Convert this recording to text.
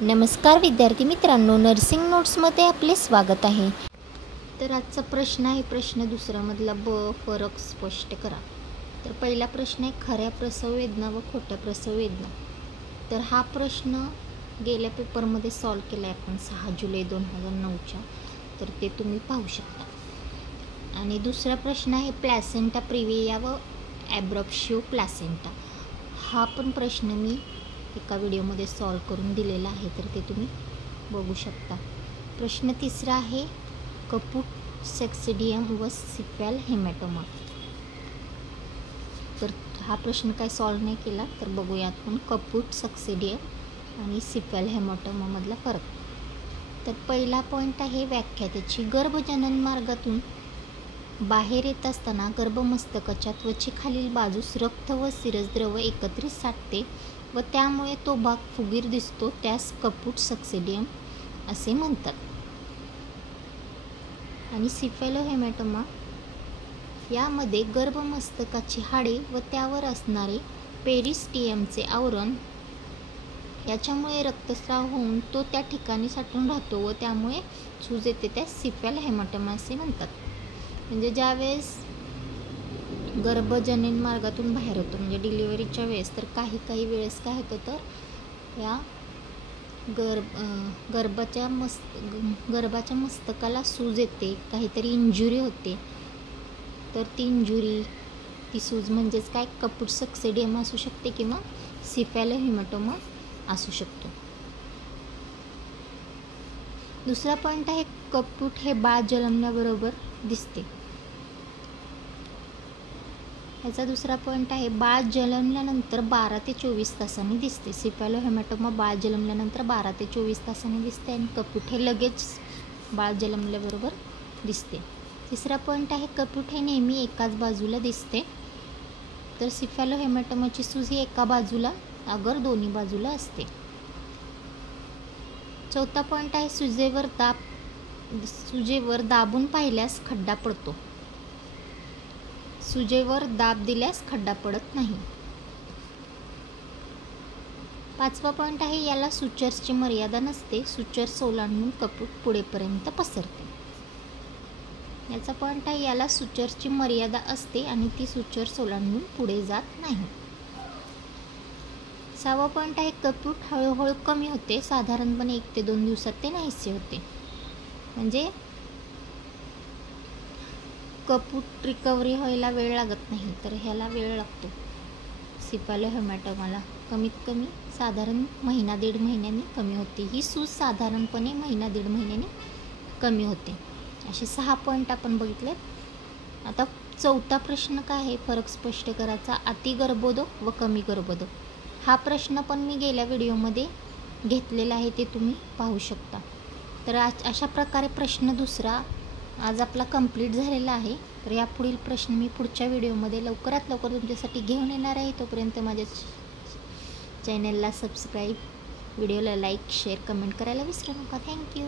नमस्कार विद्यार्थी मित्रांनो, नर्सिंग नोट्समध्ये आपले स्वागत आहे। तर आजचा प्रश्न आहे प्रश्न दुसऱ्यामधला फरक स्पष्ट करा। तर पहिला प्रश्न आहे खऱ्या प्रसव वेदना व खोट्या प्रसव वेदना। तर हा प्रश्न गेल्या पेपरमध्ये सॉल्व केला आहे आपण 6 जुलै 2009च्या। तर ते तुम्ही पाहू शकता। आणि दुसरा प्रश्न आहे प्लॅसेंटा प्रिविया व ॲब्रॉप्शिओ प्लॅसेंटा। हा पण प्रश्न मी एका व्हिडिओमध्ये सॉल्व करून दिलेला आहे, तर ते तुम्ही बघू शकता। प्रश्न तिसरा आहे कपूट सॅक्सिडियम व सिफॅल हेमॅटोमा। तर हा प्रश्न काय सॉल्व नाही केला, तर बघूया आपण कपूट सॅक्सिडियम आणि सिफॅल हेमॅटोमा मधला फरक। तर पहिला पॉईंट आहे व्याख्या त्याची। गर्भजनन मार्गातून बाहेर येत असताना गर्भमस्तकाच्या त्वचेखालील बाजूस रक्त व सिरसद्रव एकत्रित साठते व त्यामुळे तो भाग फुगीर दिसतो, त्यास कपूट सॅक्सिडियम असे म्हणतात। आणि सिफॅलोहेमॅटोमा यामध्ये गर्भमस्तकाची हाडे व त्यावर असणारे पेरिस्टियमचे आवरण याच्यामुळे रक्तस्राव होऊन तो त्या ठिकाणी साठून राहतो व त्यामुळे सूज येते, त्यास सिफॅलोहेमॅटोमा असे म्हणतात। म्हणजे ज्यावेळेस गर्भजनन मार्गातून बाहेर होतो म्हणजे डिलिव्हरीच्या वेळेस, तर काही वेळेस काय होतं, तर या गर्भाच्या मस्तकाला सूज येते, काहीतरी इंजुरी होते। तर ती सूज म्हणजेच काय कपूट सॅक्सिडियम असू शकते किंवा सिफॅलोहेमॅटोमा असू शकतो। दुसरा पॉईंट आहे कपूट हे बाळ जन्मल्याबरोबर दिसते। याचा दुसरा पॉईंट आहे बाळ जन्मल्यानंतर 12 ते 24 तासांनी दिसते। सिफॅलोहेमॅटोमा बाळ जन्मल्यानंतर 12 ते 24 तासांनी दिसते आणि कपूट हे लगेच बाळ जन्मल्याबरोबर दिसते। तिसरा पॉईंट आहे कपूट हे नेहमी एकाच बाजूला दिसते। तर सिफॅलोहेमॅटोमाची सूज ही एका बाजूला अगर दोन्ही बाजूला असते। चौथा पॉईंट आहे सुजेवर दाबून पाहिल्यास खड्डा पडतो, सुजेवर दाब दिल्यास खड्डा पडत नाही। पाचवा पॉईंट आहे याला सुचर्सची मर्यादा नसते, सुचर्स ओलांडून कपूट पुढेपर्यंत पसरते। याचा पॉईंट आहे याला सुचर्सची मर्यादा असते आणि ती सुचर्स ओलांडून पुढे जात नाही। सहावा पॉईंट आहे कपूट हळूहळू कमी होते, साधारणपणे 1 ते 2 दिवसात ते नाहीसे होते। म्हणजे कपूट रिकव्हरी व्हायला वेळ लागत नाही, तर ह्याला वेळ लागतो। सिफॅलोहेमॅटोमाला कमीत कमी साधारण महिना 1.5 महिन्यांनी कमी होते, ही सूज साधारणपणे महिना 1.5 महिन्यांनी कमी होते। असे 6 पॉईंट आपण बघितले। आता चौथा प्रश्न काय आहे फरक स्पष्ट करायचा, अति गर्भोदक व कमी गर्भोदक। हा प्रश्न पण मी गेल्या व्हिडिओमध्ये घेतलेला आहे, ते तुम्ही पाहू शकता। तर अशा प्रकारे प्रश्न दुसरा आज आपला कंप्लीट झालेला आहे। तर यापुढील प्रश्न मी पुढच्या व्हिडिओमध्ये लवकरात लवकर तुमच्यासाठी घेऊन येणार आहे। तोपर्यंत माझ्या चॅनलला सबस्क्राईब, व्हिडिओला लाईक, शेअर, कमेंट करायला विसरू नका। थँक्यू।